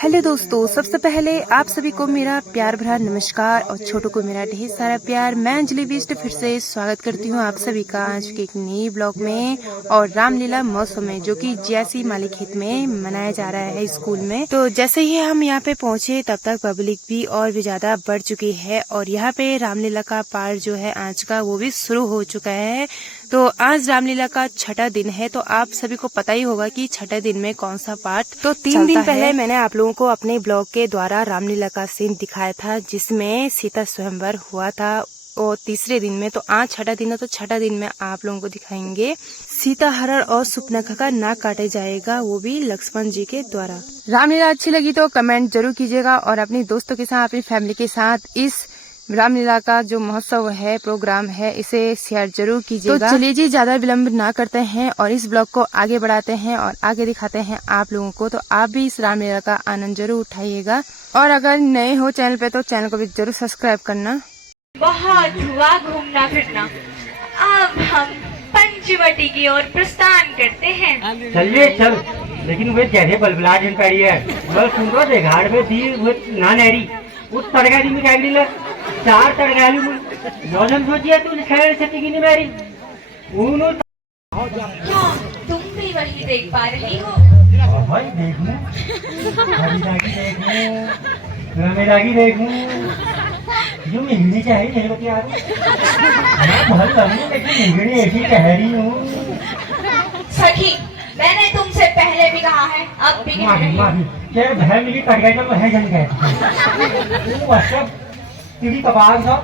Hello दोस्तों, सबसे पहले आप सभी को मेरा प्यार भरा नमस्कार और छोटों को मेरा ढेर सारा प्यार। मैं अंजलि बिष्ट फिर से स्वागत करती हूँ आप सभी का आज के एक नई ब्लॉग में और रामलीला महोत्सव में, जो कि जैसी मालीखेत में मनाया जा रहा है स्कूल में। तो जैसे ही हम यहाँ पे पहुँचे तब तक पब्लिक भी और भी ज्यादा बढ़ चुकी है और यहाँ पे रामलीला का पार्ट जो है आज का वो भी शुरू हो चुका है। तो आज रामलीला का छठा दिन है, तो आप सभी को पता ही होगा कि छठे दिन में कौन सा पार्ट। तो 3 दिन पहले मैंने आप लोगों को अपने ब्लॉग के द्वारा रामलीला का सीन दिखाया था जिसमें सीता स्वयंवर हुआ था और तीसरे दिन में। तो आज छठा दिन है, तो छठा दिन में आप लोगों को दिखाएंगे सीता हरण और सुपनखा का नाक काटे जाएगा, वो भी लक्ष्मण जी के द्वारा। रामलीला अच्छी लगी तो कमेंट जरूर कीजिएगा और अपने दोस्तों के साथ, अपनी फैमिली के साथ इस रामलीला का जो महोत्सव है, प्रोग्राम है, इसे शेयर जरूर कीजिएगा। तो चलिए जी, ज्यादा विलंब ना करते हैं और इस ब्लॉग को आगे बढ़ाते हैं और आगे दिखाते हैं आप लोगों को। तो आप भी इस रामलीला का आनंद जरूर उठाइएगा और अगर नए हो चैनल पे तो चैनल को भी जरूर सब्सक्राइब करना। बहुत हुआ घूमना फिरना, अब हम पंचवटी की ओर प्रस्थान करते हैं। चलिए चल, लेकिन वे जैसे बलबला जन पैरी है बल सुन रो दे घाट में दी वो ना नहरी उस तड़का दी में क्या गिला 4 तड़काली में नौजन सोचिए तू खैर से की नहीं मेरी उन्हों। क्या तुम भी वही देख पा रही हो? भाई देखूं हरिदागी देखूं रमेदागी देखूं जो मिलनी चाहिए मेरे को यार मैं बहुत लंबी लेकिन मिलनी ऐसी कह रही हूँ। सखी, मैंने तुमसे पहले भी कहा है, अब भी कह रही हूँ। क्या बहन मिली कट गया तो है जन गए टीवी कबाब सब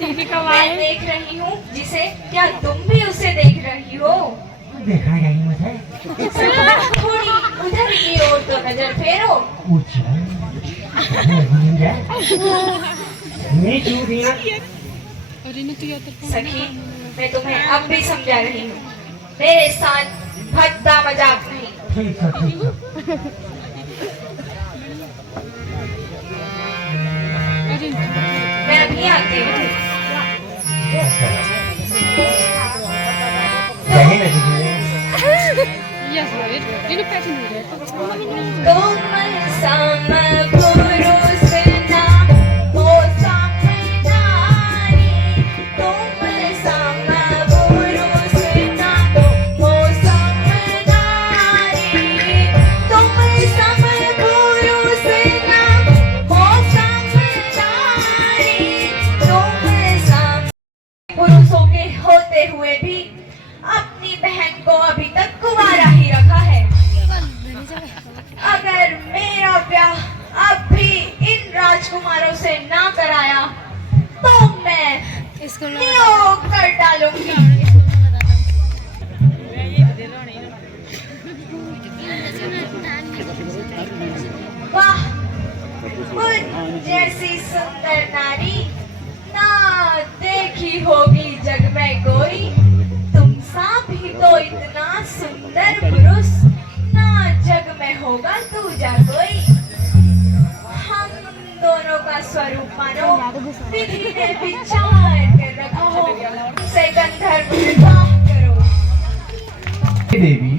मैं देख रही हूँ जिसे, क्या तुम भी उसे देख रही हो? देखना चाहिए मुझे। थोड़ी उधर की ओर तो नजर फेरो। सखी, मैं तुम्हें अब भी समझा रही हूँ, मेरे साथ भद्दा मजाक नहीं। ठीक है, ठीक है। मैं अभी आती हूँ। तुम समपुरुषना हो समझदारी, तुम समपुरुषना हो समझदारी, तुम समपुरुषना हो समझदारी, तुम पुरुषों के होते हुए भी अपनी बहन को अभी तक कुंवारा ही रखा है। अगर मेरा ब्याह अब भी इन राजकुमारों से ना कराया तो मैं नियोग कर डालूंगी। वाह, मुझ जैसी सुंदर नारी ना देखी होगी जग में कोई, तुम सा भी तो इतना सुंदर पुरुष ना जग में होगा दूजा कोई। हम दोनों का स्वरूप मानो विधि ने विचार कर रखा हो, से गंधर्व विवाह करो। देवी,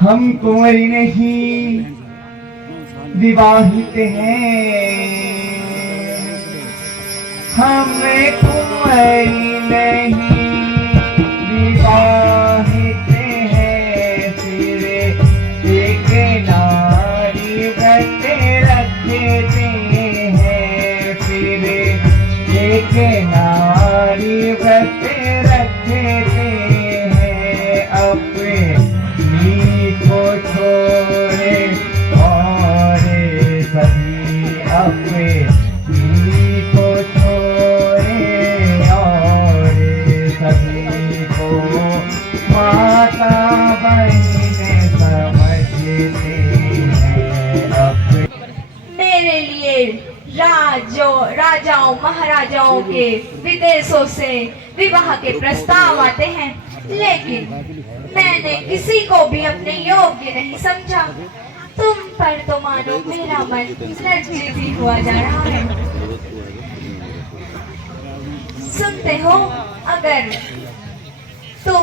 हम कुंवरी नहीं विवाहित हैं, हम कुंवरी नहीं विवाहित हैं, सिर एक नारी व्रत रखते हैं, फिर एक नारी व्रत रखते हैं, अपनी को छोड़े और सभी अपनी को छोड़े और सभी को माता बहने समझते हैं अपने। मेरे लिए राजाओं महाराजाओं के विदेशों से विवाह के प्रस्ताव आते हैं, लेकिन मैंने किसी को भी अपने योग्य नहीं समझा। तुम पर तो मानो मेरा मन लज्जित ही हुआ जा रहा है। सुनते हो, अगर तुम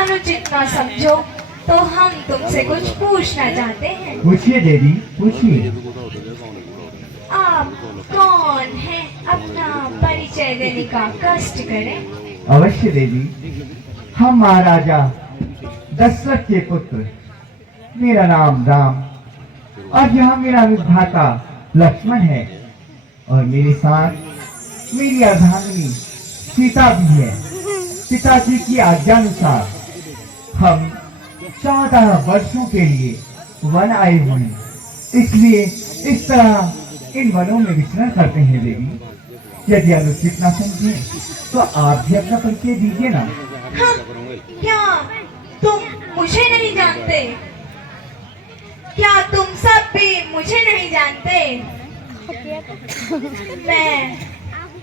अनुचित ना समझो तो हम तुमसे कुछ पूछना चाहते हैं। पूछिए देवी, पूछिए। आप कौन हैं? अपना परिचय देने का कष्ट करें। अवश्य देवी, हम महाराजा दशरथ के पुत्र, मेरा नाम राम और यह मेरा विधाता लक्ष्मण है और मेरे साथ मेरी अर्धांगिनी सीता भी है। पिताजी की आज्ञानुसार हम 14 वर्षों के लिए वन आए हुए हैं, इसलिए इस तरह इन वनों में विचरण करते हैं देवी। यदि अनुचित न समझे तो आप भी अपना परिचय दीजिए ना। हाँ, क्या तुम मुझे नहीं जानते? क्या तुम सब भी मुझे नहीं जानते? मैं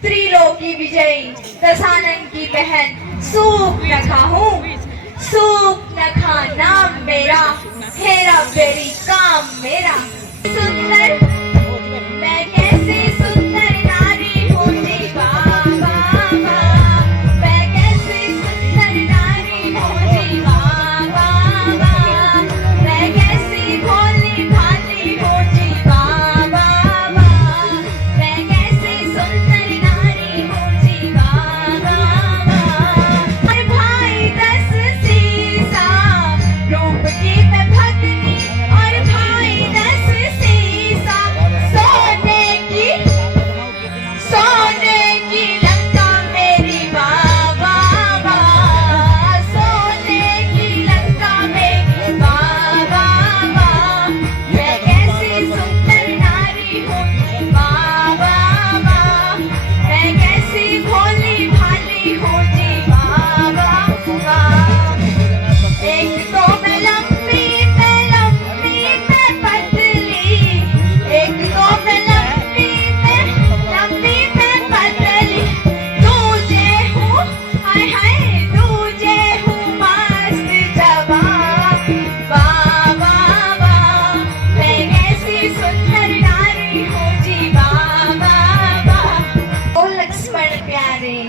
त्रिलोकी विजयी दशानन की बहन सूर्पनखा हूँ। सूर्पनखा नाम मेरा, हेरा फेरी काम मेरा। सुंदर, मैं कैसी सुंदर नारी हूँ जी बाबा, मैं कैसी सुंदर नारी हूँ जी बाबा, मैं कैसी भोली भाली हूँ जी बाबा, मैं कैसी सुंदर नारी हूँ जी बाबा। और भाई 10 सीसा रूप की मैं भगनी, और भाई 10 सीसा सोने की लंका मेरी बाबा, सोने की लंका मेरी बाबा। मैं कैसी सुंदर नारी हूँ जी बाबा, मैं कैसी भोली भाली हूँ जी बाबा। एक तो मैं लंबी पे पतली, एक तो मैं लंबी पे पतली, दूजे हूँ हाय हाय, दूजे हूँ मस्त जवान बाबा। मैं कैसी सुंदर नारी हूँ जी बाबा। ओ लक्ष्मण प्यारे,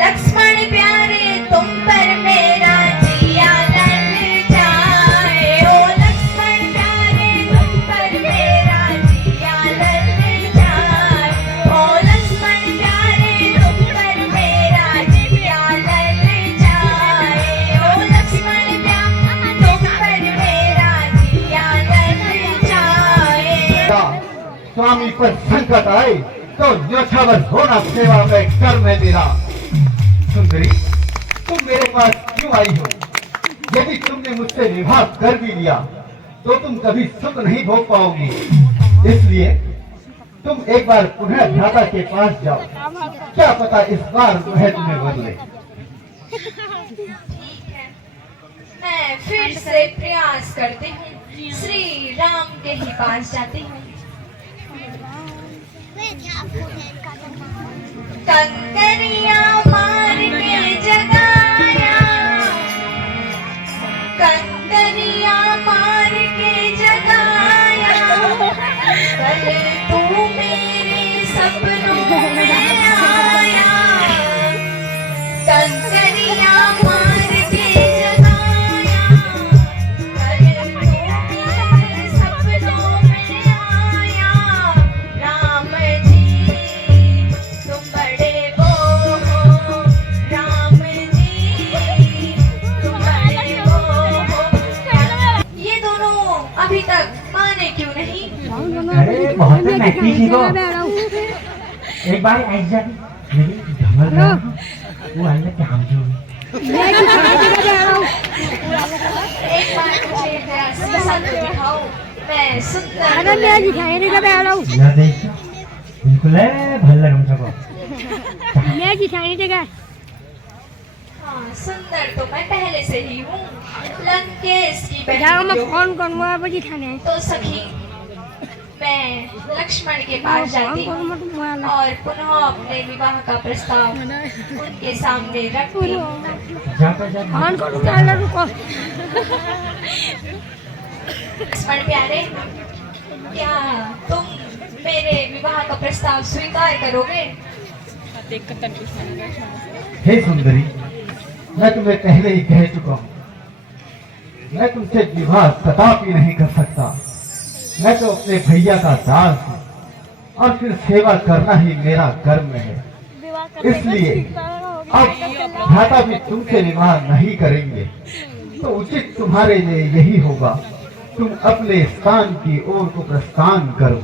लक्ष्मण प्यारे, तुम पर मेरा जिया लल जाए। ओ लक्ष्मण प्यारे, तुम पर मेरा जिया लल जाए। ओ लक्ष्मण प्यारे, तुम पर मेरा जिया लल जाए। ओ लक्ष्मण प्यारे, तुम पर मेरा जिया लल जाए। स्वामी पर संकट आए तो न्योछावर होना सेवा में कर में मेरा। सुंदरी, तुम मेरे पास क्यों आई हो? यदि तुमने मुझसे विवाह कर भी लिया तो तुम कभी सुख नहीं भोग पाओगी। इसलिए तुम एक बार पुनः भ्राता के पास जाओ, क्या पता इस बार वह तुम्हें बदले। ठीक है, मैं फिर से प्रयास करती हूँ, श्री राम के ही पास जाती हूँ। कंकरिया मार के जगाया, कंकरिया मार के जगाया, कल तू मेरे सपनों में आया। कंकरिया मार के जगाया, कल तू मेरे सपनों में आया। राम जी तुम बड़े वो हो, राम जी तुम बड़े वो हो। ये दोनों अभी तक माने क्यों नहीं? अरे बहुत महकी थी वो। एक बार ऐसी जाती मेरी धमल रहा वो अल्लाह क्या हम जो एक बार मुझे जरा शीशा तो दिखाओ, मैं सुंदर या देख बिल्कुल है भल लगा मुझको। हाँ, सुंदर तो मैं पहले से ही हूँ। लंकेश की बहन जो, तो सखी मैं लक्ष्मण के पास जाती हूँ और पुनः अपने विवाह का प्रस्ताव उनके सामने रखती हूँ। लक्ष्मण प्यारे, क्या तुम मेरे विवाह का प्रस्ताव स्वीकार करोगे? हे सुंदरी, मैं तुम्हें पहले ही कह चुका हूँ मैं तुमसे विवाह कदापि नहीं कर सकता। मैं तो अपने भैया का दास हूँ और फिर सेवा करना ही मेरा कर्म है। इसलिए अब भ्राता भी तुमसे विवाह नहीं करेंगे, तो उचित तुम्हारे लिए यही होगा, तुम अपने स्थान की ओर को प्रस्थान करो।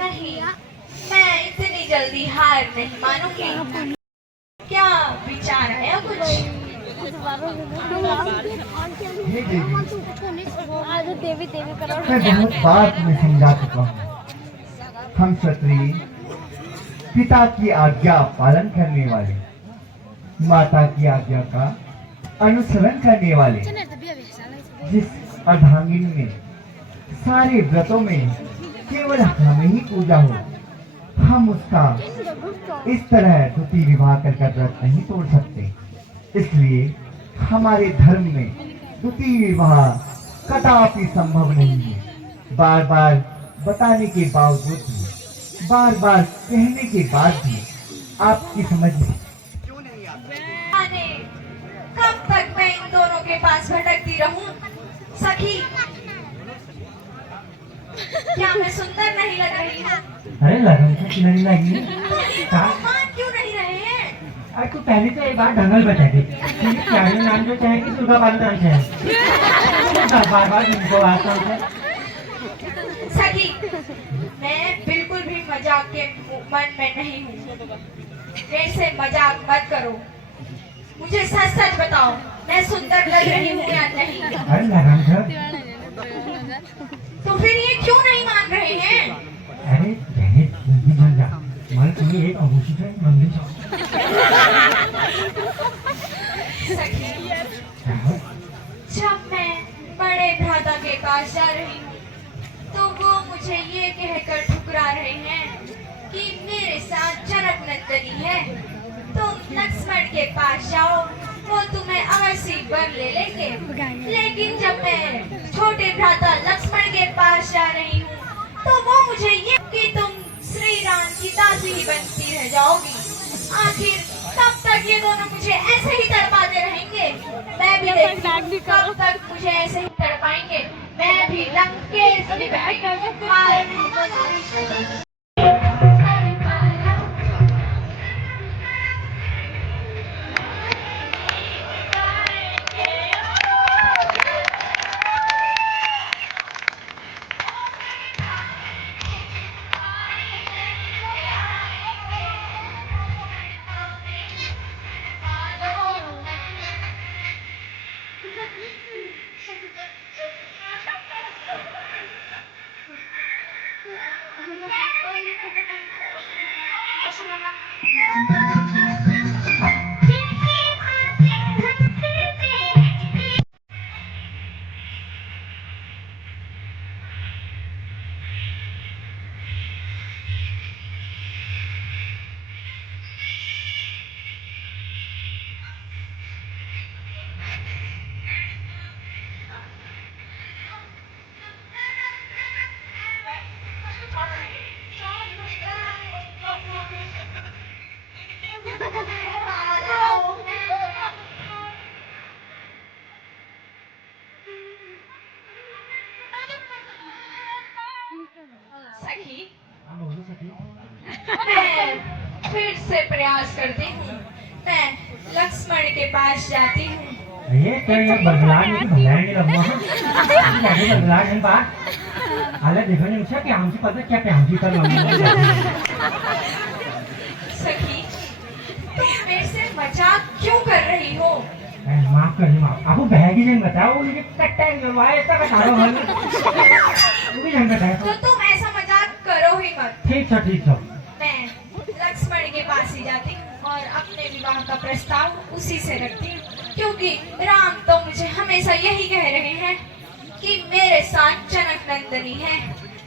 नहीं, मैं इतनी जल्दी हार नहीं मानूंगी। क्या विचार आया कुछ? हे देवी, देवी देवी करो। मैं बहुत बार तुम्हें समझा चुका हूँ। हम क्षत्रिय पिता की आज्ञा पालन करने वाले, माता की आज्ञा का अनुसरण करने वाले, जिस अर्धांगिनी में सारे व्रतों में केवल हमें ही पूजा हो, हम उसका इस तरह द्वितीय विवाह कर व्रत नहीं तोड़ सकते। इसलिए हमारे धर्म में द्वितीय विवाह कदापि संभव नहीं है। बार बार बताने के बावजूद भी, बार बार कहने के बाद भी आपकी समझ में आने, कब तक मैं इन दोनों के पास भटकती रहूं? सखी, क्या मैं सुंदर नहीं लग रही हूँ? अरे लगन से खिलने लगी मान क्यों नहीं रहे हैं? अरे तू पहले तो एक बार ढंगल बता दे, क्या नाम जो चाहेगी दुर्गा बाल नाम चाहे, बार बार इनको आता है। सखी, मैं बिल्कुल भी मजाक के मन में नहीं हूँ। मेरे से मजाक मत करो। मुझे सच सच बताओ, मैं सुंदर लग रही हूँ या नहीं? अरे लगन से तो फिर ये क्यों नहीं मान रहे हैं? अरे जल्दी मान जा, मान तुम्हें एक अबूसी से मंदिर जाओ। सखी, जब मैं बड़े भ्राता के पास जा रही हूँ, तो वो मुझे ये कहकर ठुकरा रहे हैं कि मेरे साथ जनक नंदनी है। तुम लक्ष्मण के पास जाओ, वो तुम्हें अवश्य वर ले लेंगे। लेकिन जब मैं छोटे भ्राता लक्ष्मण के पास जा रही हूँ, तो वो मुझे ये कि तुम श्री राम की दासी ही बनती रह जाओगी। आखिर कब तक ये दोनों मुझे ऐसे ही तड़पाते रहेंगे? मैं भी देखती कब तक मुझे ऐसे ही तड़पाएंगे। मैं भी लंकेश में सखी, मैं फिर से प्रयास करती हूँ। मैं लक्ष्मण के पास जाती हूँ। ये तो ये बदलाव नहीं भलाई नहीं लगवा क्या बदलाव है बात आले देखो नहीं मुझे कि हमसे पता क्या पे हमसे कर सखी, तुम मेरे से मजाक क्यों कर रही हो? माफ कर दी माफ आपको बहगी जन बताओ वो मुझे कट्टा लगवाए ऐसा बता दो हम वो भी जन बताए तो तुम ऐसा मजाक करो ही मत। ठीक है मैं लक्ष्मण के पास ही जाती हूँ और अपने विवाह का प्रस्ताव उसी से रखती हूँ, क्योंकि राम तो मुझे हमेशा यही कह रहे हैं कि मेरे साथ जनक नंदनी है।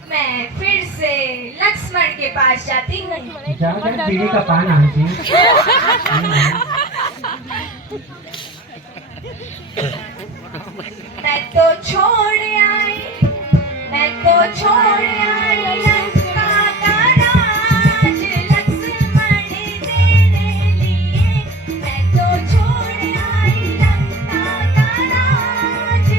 मैं फिर से लक्ष्मण के पास जाती हूँ। ज्यादा पीढ़ी का पान आती मैं तो छोड़ आई, मैं तो छोड़ आई लंका का राज लक्ष्मण तेरे लिए। मैं तो छोड़ आई लंका का राज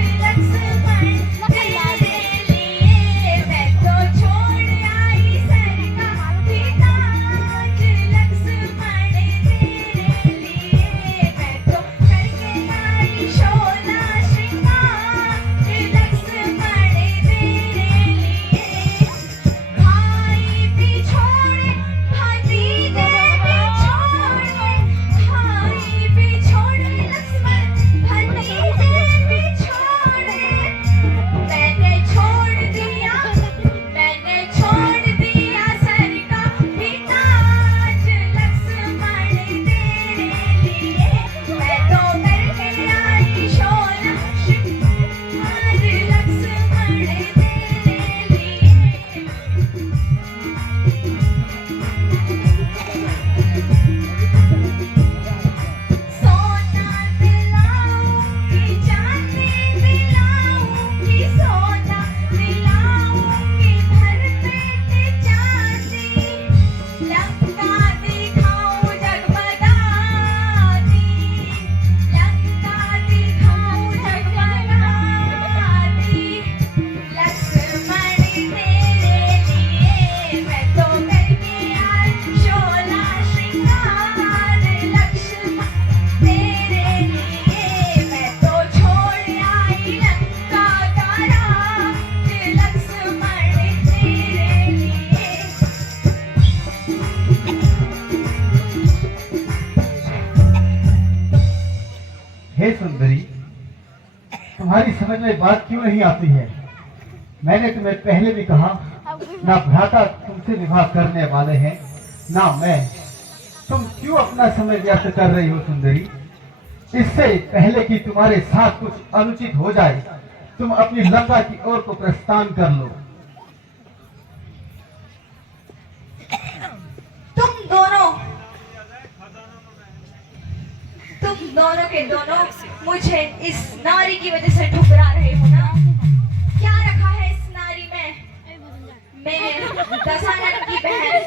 तुम्हारी समझ में बात क्यों नहीं आती है? मैंने तुम्हें पहले भी कहा, ना भ्राता तुमसे विवाह करने वाले हैं, ना मैं। तुम क्यों अपना समय व्यर्थ कर रही हो सुंदरी? इससे पहले कि तुम्हारे साथ कुछ अनुचित हो जाए, तुम अपनी लंका की ओर को प्रस्थान कर लो। तुम दोनों के दोनों मुझे इस नारी की वजह से ठुकरा रहे हो ना? क्या रखा है इस नारी में? मैं दशानन की बहन,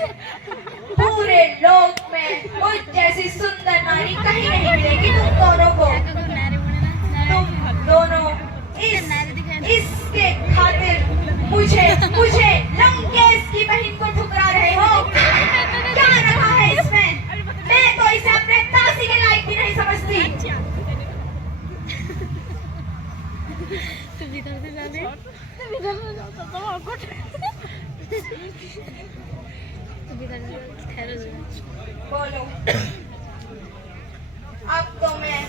पूरे लोक में मुझ जैसी सुंदर नारी कहीं नहीं मिलेगी तुम दोनों को। तुम दोनों इसके खातिर मुझे लंकेश की बहन को ठुकरा रहे हो। क्या रखा है इसमें? मैं तो इसे अपने दासी के लायक भी नहीं समझती। तुम इधर से जाने, तुम इधर से जाता तो आपको तुम इधर से ठहरो जरा। बोलो, अब तो मैं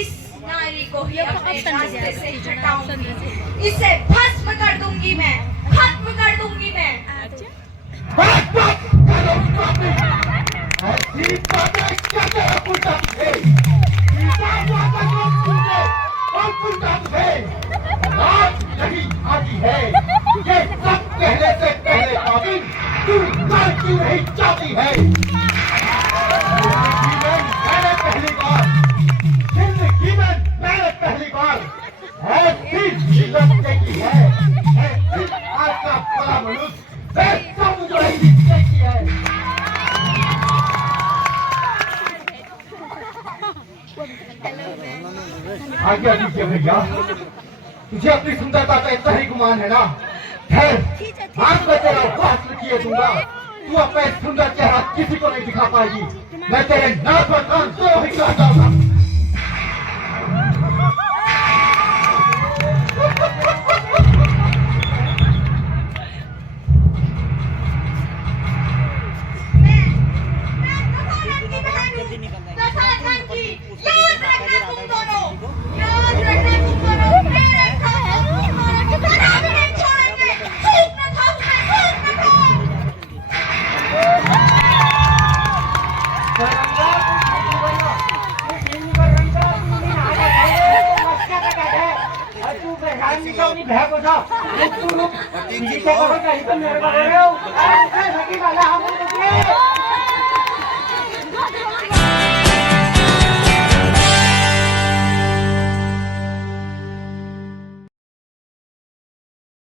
इस नारी को ही अपने रास्ते से हटाऊंगी। इसे भस्म कर दूंगी मैं, खत्म कर दूंगी मैं। ऐसी बातें क्या तेरा पुस्तक है? और पुस्तक है, राज नहीं आती है। ये सब कहने से पहले काबिल तू कर क्यों नहीं चाहती है? जिंदगी में मैंने पहली बार ऐसी जीवन देखी है, ऐसी आज का बड़ा मनुष्य ऐसा मुझे नहीं देखी है। आज्ञा दीजिए भैया, तुझे अपनी सुंदरता का इतना ही गुमान है ना? खैर, आज मैं तेरा वस्त्र किए दूंगा, तू अपना सुंदर चेहरा किसी को नहीं दिखा पाएगी। मैं तेरे नाक पर कान दो ही काट डालूंगा। भैया को था, तू लोग किसी को कहीं तो मेरे को दे रहे हो।